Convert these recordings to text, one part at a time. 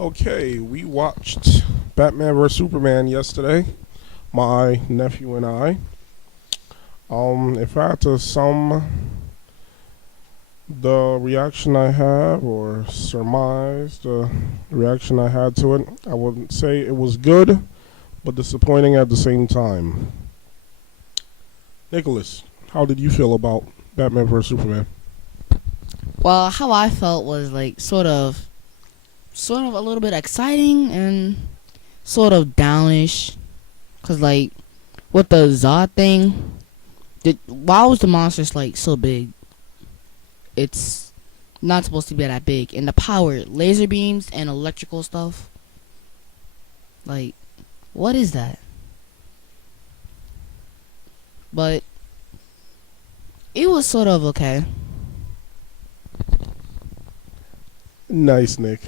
Okay, we watched Batman vs Superman yesterday. My nephew and I. If I had to sum the reaction I have or surmise the reaction I had to it, I would say it was good, but disappointing at the same time. Nicholas, how did you feel about Batman vs Superman? Well, how I felt was like sort of a little bit exciting and sort of downish, cause like with the Zod thing, why was the monsters like so big? It's not supposed to be that big, and the power, laser beams and electrical stuff. Like, what is that? But it was sort of okay. Nice, Nick.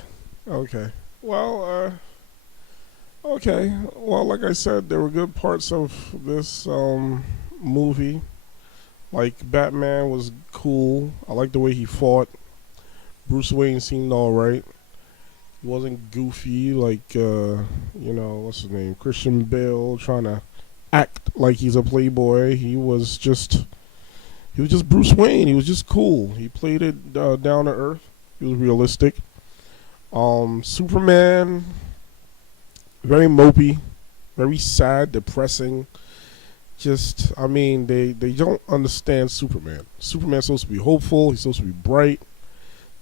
Okay. Okay. Well, like I said, there were good parts of this movie. Like Batman was cool. I liked the way he fought. Bruce Wayne seemed all right. He wasn't goofy like what's his name, Christian Bale, trying to act like he's a playboy. He was just Bruce Wayne. He was just cool. He played it down to earth. He was realistic. Superman, very mopey, very sad, depressing. I mean, they don't understand Superman. Superman's supposed to be hopeful. He's supposed to be bright.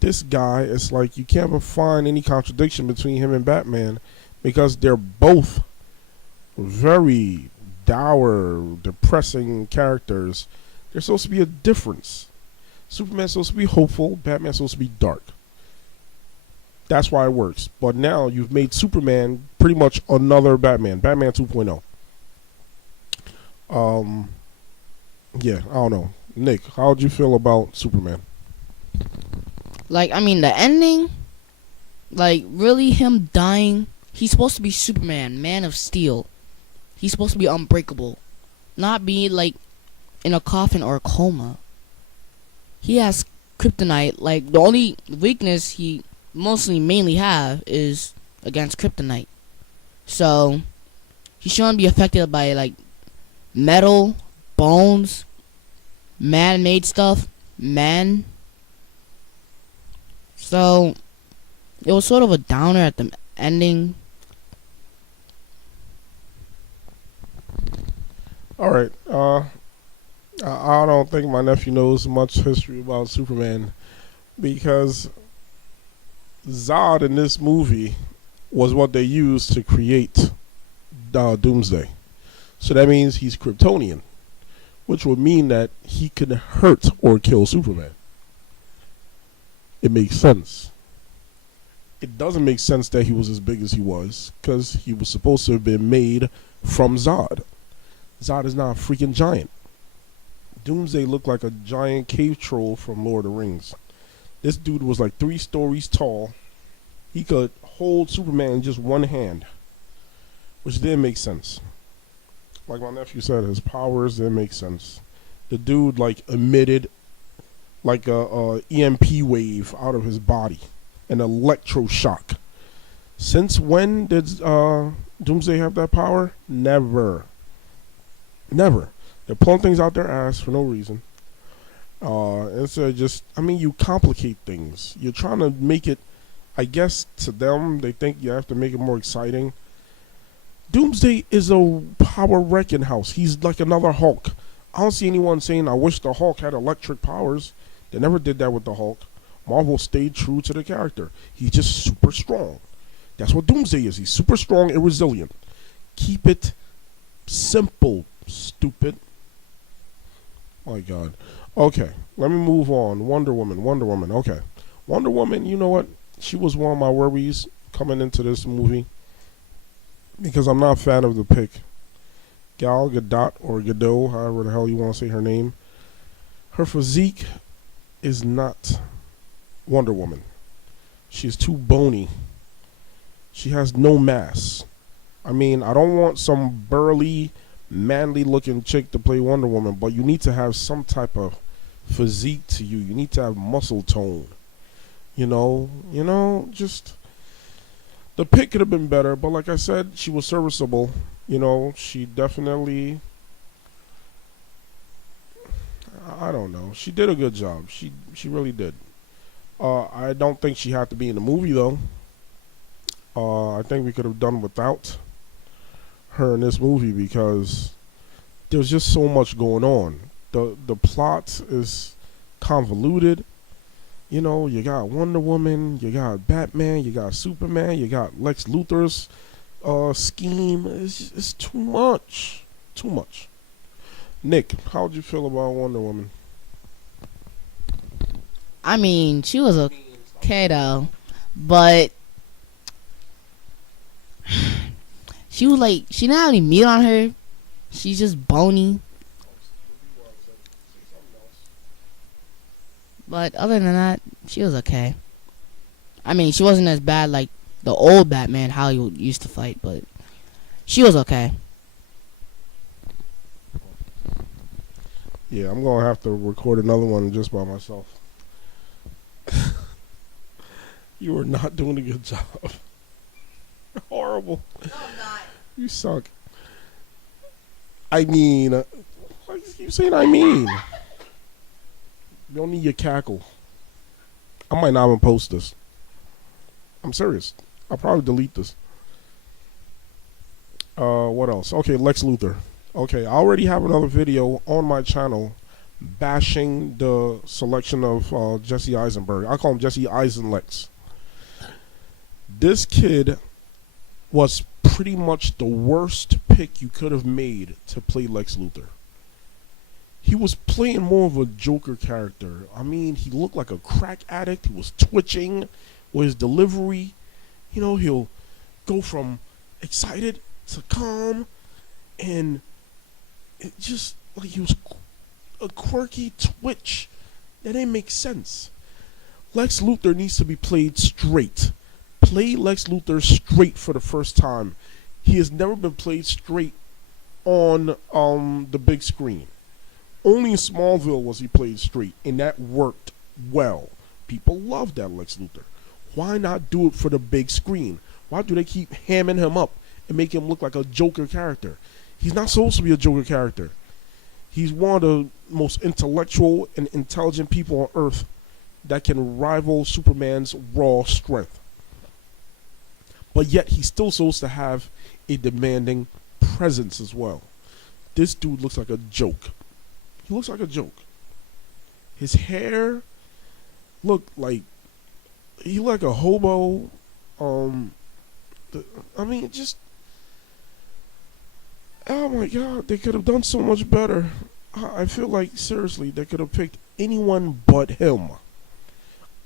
This guy, it's like you can't even find any contradiction between him and Batman because they're both very dour, depressing characters. There's supposed to be a difference. Superman's supposed to be hopeful. Batman's supposed to be dark. That's why it works. But now you've made Superman pretty much another Batman, Batman 2.0. Um, yeah, I don't know. Nick, how would you feel about Superman? Like, I mean, the ending, like, really him dying. He's supposed to be Superman, Man of Steel. He's supposed to be unbreakable, not be like in a coffin or a coma. He has kryptonite. Like, the only weakness he mostly mainly have is against kryptonite. So he shouldn't be affected by like metal, bones, man-made stuff, man. So it was sort of a downer at the ending. All right. I don't think my nephew knows much history about Superman because Zod in this movie was what they used to create Doomsday. So that means he's Kryptonian, which would mean that he could hurt or kill Superman. It makes sense. It doesn't make sense that he was as big as he was because he was supposed to have been made from Zod. Zod is not a freaking giant. Doomsday looked like a giant cave troll from Lord of the Rings. This dude was like 3 stories tall. He could hold Superman in just one hand, which didn't make sense. Like my nephew said, his powers didn't make sense. The dude like emitted like a EMP wave out of his body, an electroshock. Since when did Doomsday have that power? Never. Never. They're pulling things out their ass for no reason. Instead of just, I mean, you complicate things. You're trying to make it, I guess to them, they think you have to make it more exciting. Doomsday is a power wrecking house. He's like another Hulk. I don't see anyone saying, I wish the Hulk had electric powers. They never did that with the Hulk. Marvel stayed true to the character. He's just super strong. That's what Doomsday is. He's super strong and resilient. Keep it simple, stupid. My God. Okay, let me move on. Wonder Woman. Okay. Wonder Woman, you know what? She was one of my worries coming into this movie because I'm not a fan of the pick. Gal Gadot or Gadot, however the hell you want to say her name. Her physique is not Wonder Woman. She's too bony. She has no mass. I mean, I don't want some burly, manly looking chick to play Wonder Woman, but you need to have some type of physique to you. You need to have muscle tone. Just The pick could have been better, but like I said, she was serviceable. You know, she definitely. I don't know. She did a good job. She really did. I don't think she had to be in the movie though. I think we could have done without her in this movie because there's just so much going on. The plot is convoluted. You know, you got Wonder Woman, you got Batman, you got Superman, you got Lex Luthor's scheme. It's too much. Too much. Nick, how'd you feel about Wonder Woman? I mean, she was okay though, but she was like, she didn't have any meat on her. She's just bony. But other than that, she was okay. I mean, she wasn't as bad like the old Batman Hollywood used to fight, but she was okay. Yeah, I'm gonna have to record another one just by myself. You are not doing a good job. Horrible. No, I'm not. You suck. I mean, why you keep saying I mean? You don't need your cackle. I might not even post this. I'm serious. I'll probably delete this. What else? Okay, Lex Luthor. Okay, I already have another video on my channel bashing the selection of Jesse Eisenberg. I call him Jesse Eisenlex. This kid was pretty much the worst pick you could have made to play Lex Luthor. He was playing more of a Joker character. I mean, he looked like a crack addict. He was twitching with his delivery. You know, he'll go from excited to calm, and it just like he was a quirky twitch that didn't make sense. Lex Luthor needs to be played straight. Play Lex Luthor straight for the first time. He has never been played straight on the big screen. Only in Smallville was he played straight, and that worked well. People loved that Lex Luthor. Why not do it for the big screen? Why do they keep hamming him up and make him look like a Joker character? He's not supposed to be a Joker character. He's one of the most intellectual and intelligent people on Earth that can rival Superman's raw strength. But yet he's still supposed to have a demanding presence as well. This dude looks like a joke. He looks like a joke. His hair looked like he like a hobo. I mean, just oh my god, they could have done so much better. I feel like seriously, they could have picked anyone but him.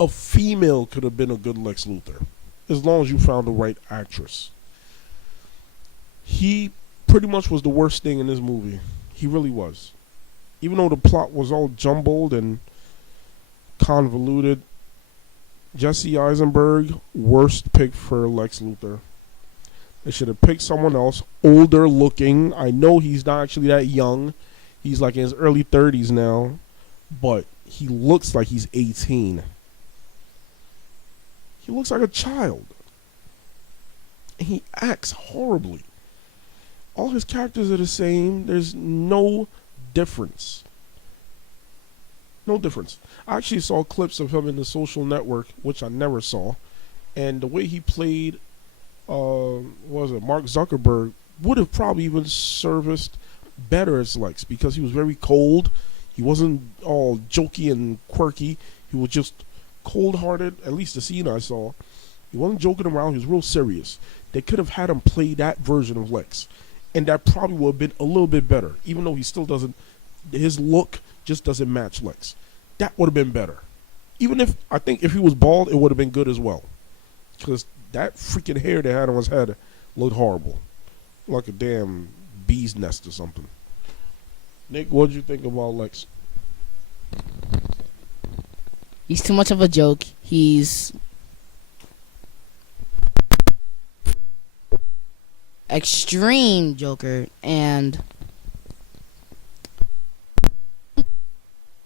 A female could have been a good Lex Luthor, as long as you found the right actress. He pretty much was the worst thing in this movie. He really was. Even though the plot was all jumbled and convoluted, Jesse Eisenberg, worst pick for Lex Luthor. They should have picked someone else, older looking. I know he's not actually that young. He's like in his early 30s now, but he looks like he's 18. He looks like a child. And he acts horribly. All his characters are the same. There's no difference. No difference. I actually saw clips of him in The Social Network, which I never saw, and the way he played, Mark Zuckerberg, would have probably even serviced better as Lex, because he was very cold. He wasn't all jokey and quirky. He was just cold-hearted. At least the scene I saw, he wasn't joking around. He was real serious. They could have had him play that version of Lex, and that probably would have been a little bit better, even though he still doesn't, his look just doesn't match Lex. That would have been better. Even if, I think if he was bald, it would have been good as well. Because that freaking hair they had on his head looked horrible. Like a damn bee's nest or something. Nick, what did you think about Lex? He's too much of a joke. He's extreme Joker, and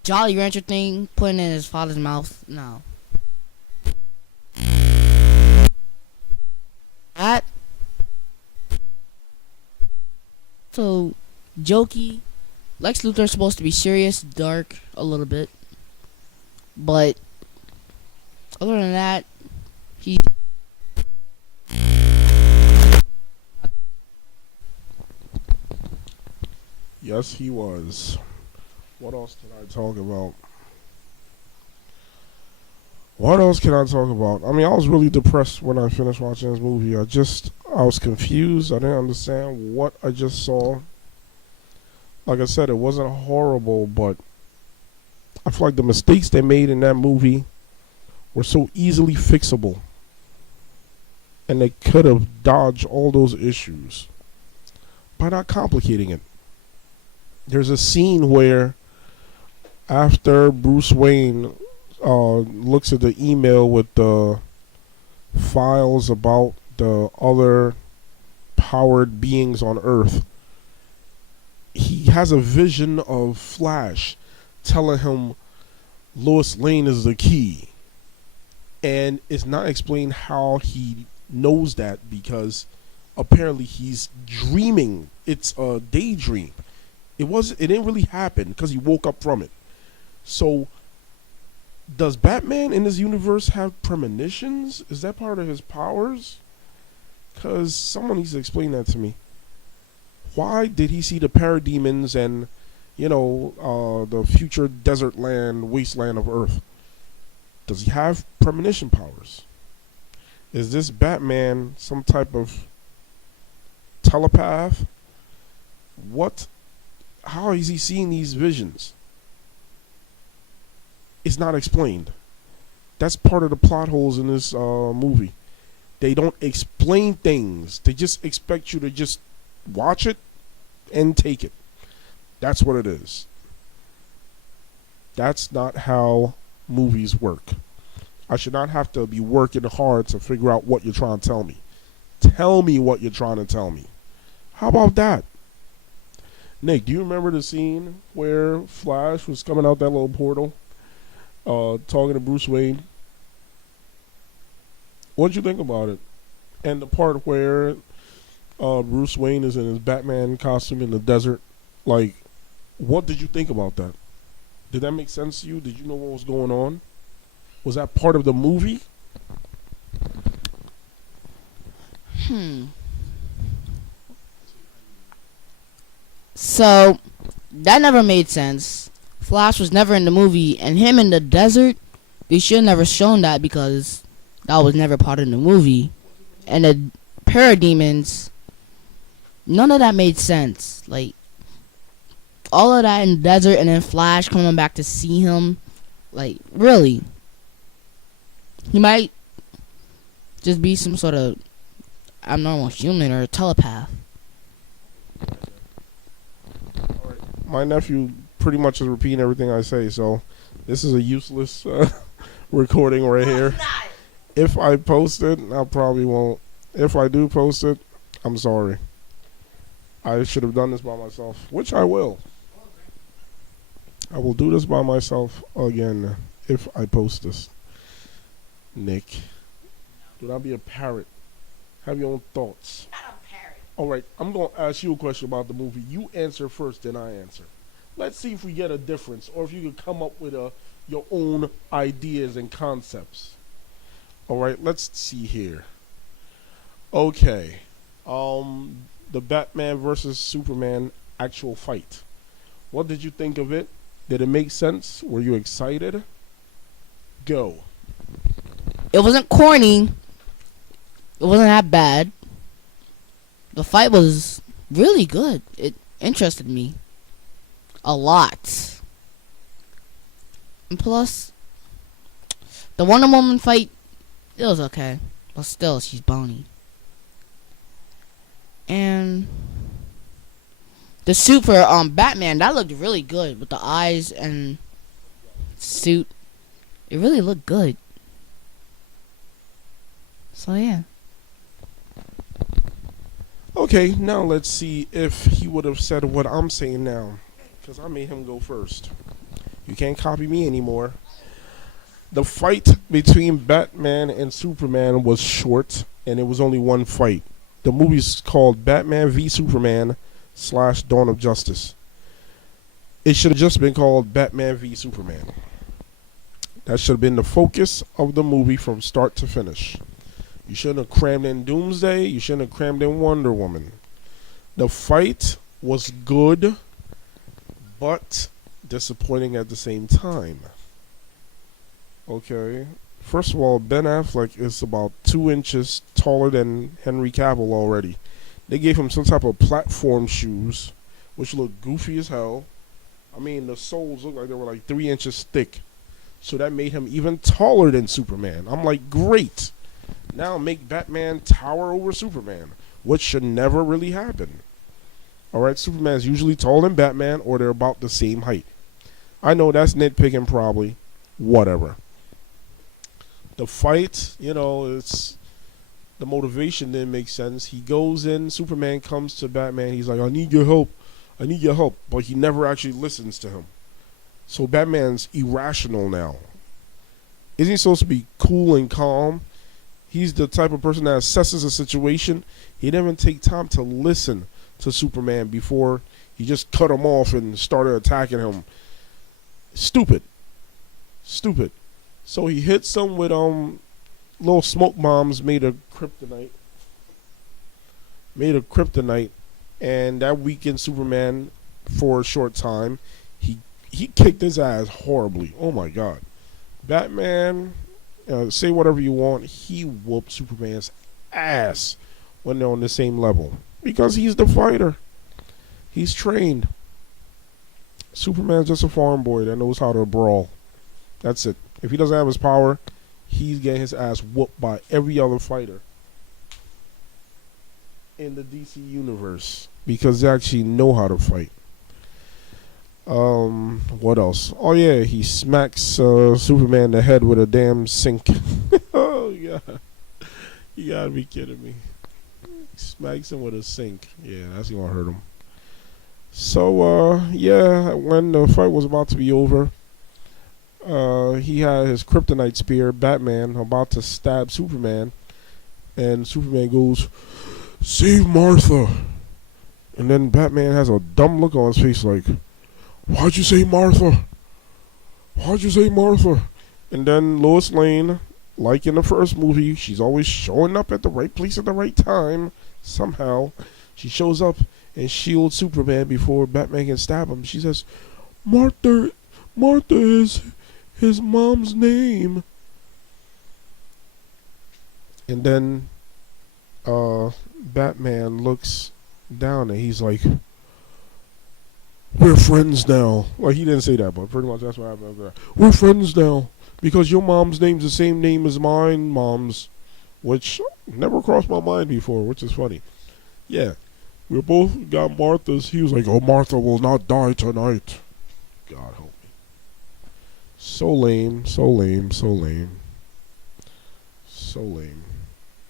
Jolly Rancher thing, putting in his father's mouth. No. So, jokey. Lex Luthor's supposed to be serious, dark, a little bit. But, other than that, he. Yes, he was. What else can I talk about? What else can I talk about? I mean, I was really depressed when I finished watching this movie. I was confused. I didn't understand what I just saw. Like I said, it wasn't horrible, but I feel like the mistakes they made in that movie were so easily fixable. And they could have dodged all those issues by not complicating it. There's a scene where after Bruce Wayne looks at the email with the files about the other powered beings on Earth, he has a vision of Flash telling him Lois Lane is the key. And it's not explained how he knows that, because apparently he's dreaming. It's a daydream. It didn't really happen because he woke up from it. So does Batman in this universe have premonitions? Is that part of his powers? Because someone needs to explain that to me. Why did he see the parademons and, the future desert land, wasteland of Earth? Does he have premonition powers? Is this Batman some type of telepath? How is he seeing these visions? It's not explained. That's part of the plot holes in this movie. They don't explain things. They just expect you to just watch it and take it. That's what it is. That's not how movies work. I should not have to be working hard to figure out what you're trying to tell me. Tell me what you're trying to tell me. How about that? Nick, do you remember the scene where Flash was coming out that little portal, talking to Bruce Wayne? What did you think about it? And the part where Bruce Wayne is in his Batman costume in the desert. Like, what did you think about that? Did that make sense to you? Did you know what was going on? Was that part of the movie? So, that never made sense. Flash was never in the movie, and him in the desert, they should have never shown that because that was never part of the movie. And the parademons, none of that made sense. Like, all of that in the desert and then Flash coming back to see him. Like, really? He might just be some sort of abnormal human or a telepath. My nephew pretty much is repeating everything I say, so this is a useless recording right here. If I post it, I probably won't. If I do post it, I'm sorry. I should have done this by myself, which I will. I will do this by myself again if I post this. Nick, do not be a parrot. Have your own thoughts. Not a parrot. All right, I'm going to ask you a question about the movie. You answer first, then I answer. Let's see if we get a difference, or if you could come up with your own ideas and concepts. All right, let's see here. Okay, the Batman versus Superman actual fight. What did you think of it? Did it make sense? Were you excited? Go. It wasn't corny. It wasn't that bad. The fight was really good. It interested me a lot. And plus, the Wonder Woman fight, it was okay. But still, she's bony. And the suit for Batman, that looked really good with the eyes and suit. It really looked good. So yeah. Okay, now let's see if he would have said what I'm saying now, because I made him go first. You can't copy me anymore. The fight between Batman and Superman was short, and it was only one fight. The movie's called Batman v Superman, slash Dawn of Justice. It should have just been called Batman v Superman. That should have been the focus of the movie from start to finish. You shouldn't have crammed in Doomsday. You shouldn't have crammed in Wonder Woman. The fight was good, but disappointing at the same time. Okay. First of all, Ben Affleck is about 2 inches taller than Henry Cavill already. They gave him some type of platform shoes, which looked goofy as hell. I mean, the soles looked like they were like 3 inches thick. So that made him even taller than Superman. I'm like, great. Now make Batman tower over Superman, which should never really happen. Alright, Superman's usually taller than Batman, or they're about the same height. I know that's nitpicking probably. Whatever. The fight, it's the motivation didn't make sense. He goes in, Superman comes to Batman, he's like, I need your help. I need your help. But he never actually listens to him. So Batman's irrational now. Isn't he supposed to be cool and calm? He's the type of person that assesses a situation. He didn't even take time to listen to Superman before he just cut him off and started attacking him. Stupid. So he hits him with little smoke bombs made of kryptonite. And that weakened Superman for a short time. He kicked his ass horribly. Oh my God. Batman, say whatever you want, he whooped Superman's ass when they're on the same level. Because he's the fighter. He's trained. Superman's just a farm boy that knows how to brawl. That's it. If he doesn't have his power, he's getting his ass whooped by every other fighter in the DC universe. Because they actually know how to fight. What else? Oh yeah, he smacks Superman in the head with a damn sink. Oh yeah, you gotta be kidding me. Smacks him with a sink. Yeah, that's gonna hurt him. So yeah, when the fight was about to be over, he had his kryptonite spear, Batman, about to stab Superman, and Superman goes, "Save Martha," and then Batman has a dumb look on his face like, Why'd you say Martha? And then Lois Lane, like in the first movie, she's always showing up at the right place at the right time. Somehow, she shows up and shields Superman before Batman can stab him. She says, Martha is his mom's name. And then Batman looks down and he's like, we're friends now. Well, he didn't say that, but pretty much that's what happened. We're friends now because your mom's name's the same name as mine mom's, which never crossed my mind before, which is funny. Yeah, we both got Martha's. He was like, oh, Martha will not die tonight. God help me. So lame.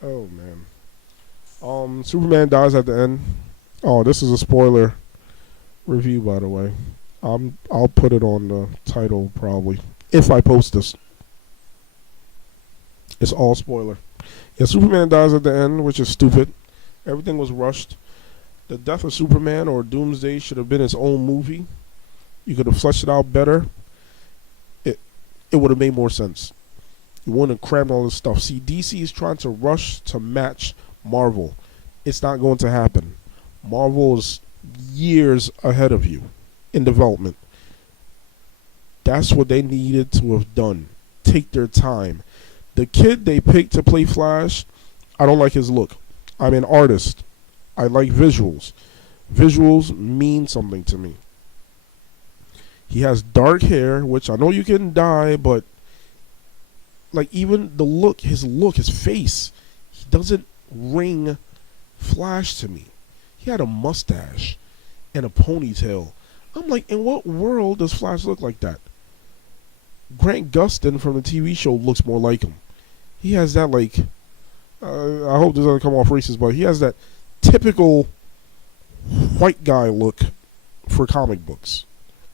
Oh, man. Superman dies at the end. Oh, this is a spoiler review, by the way. I'll put it on the title probably if I post this. It's all spoiler. Yeah, Superman dies at the end, which is stupid. Everything was rushed. The death of Superman or Doomsday should have been its own movie. You could have fleshed it out better. It would have made more sense. You wouldn't have crammed all this stuff. See, DC is trying to rush to match Marvel. It's not going to happen. Marvel is years ahead of you in development. That's what they needed to have done. Take their time. The kid they picked to play Flash, I don't like his look. I'm an artist. I like visuals. Visuals mean something to me. He has dark hair, which I know you can dye, but like even the look, his face, he doesn't ring Flash to me. He had a mustache and a ponytail. I'm like, in what world does Flash look like that? Grant Gustin from the TV show looks more like him. He has that like, I hope this doesn't come off racist, but he has that typical white guy look for comic books.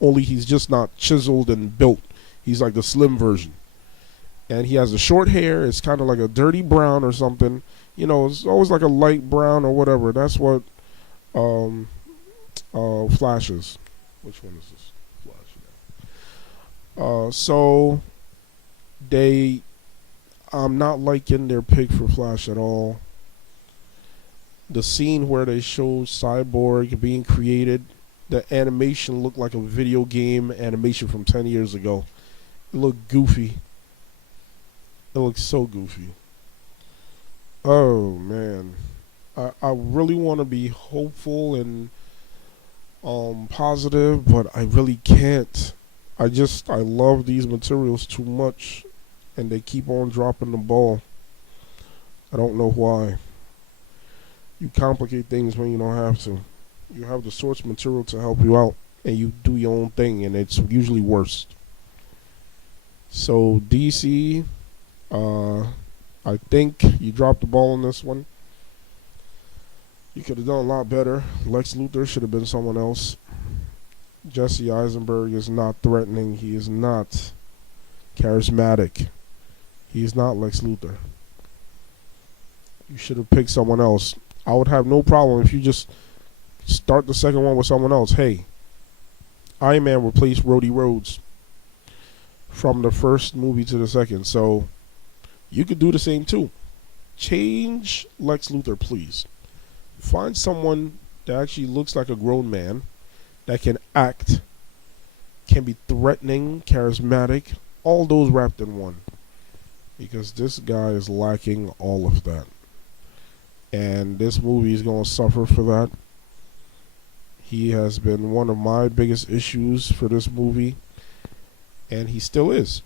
Only he's just not chiseled and built. He's like the slim version. And he has the short hair. It's kind of like a dirty brown or something. You know, it's always like a light brown or whatever. That's what Flashes. Which one is this? Flash. So they, I'm not liking their pick for Flash at all. The scene where they show Cyborg being created, the animation looked like a video game animation from 10 years ago. It looked goofy. It looked so goofy. Oh man. I really want to be hopeful and positive, but I really can't. I love these materials too much and they keep on dropping the ball. I don't know why. You complicate things when you don't have to. You have the source material to help you out and you do your own thing and it's usually worse. So DC, I think you dropped the ball on this one. You could have done a lot better. Lex Luthor should have been someone else. Jesse Eisenberg is not threatening. He is not charismatic. He is not Lex Luthor. You should have picked someone else. I would have no problem if you just start the second one with someone else. Hey, Iron Man replaced Rhodey Rhodes from the first movie to the second. So you could do the same too. Change Lex Luthor, please. Find someone that actually looks like a grown man, that can act, can be threatening, charismatic, all those wrapped in one. Because this guy is lacking all of that. And this movie is going to suffer for that. He has been one of my biggest issues for this movie. And he still is.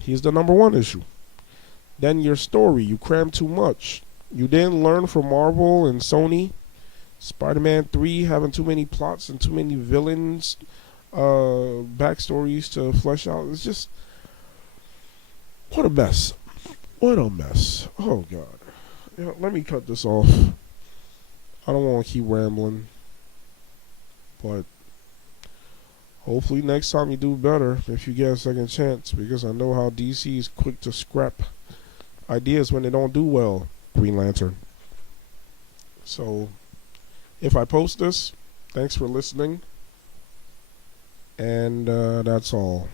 He's the number one issue. Then your story, you crammed too much. You didn't learn from Marvel and Sony. Spider-Man 3 having too many plots and too many villains, backstories to flesh out. It's just, what a mess. What a mess. Oh, God. You know, let me cut this off. I don't want to keep rambling. But hopefully next time you do better if you get a second chance. Because I know how DC is quick to scrap ideas when they don't do well. Green Lantern. So, if I post this, thanks for listening. And that's all.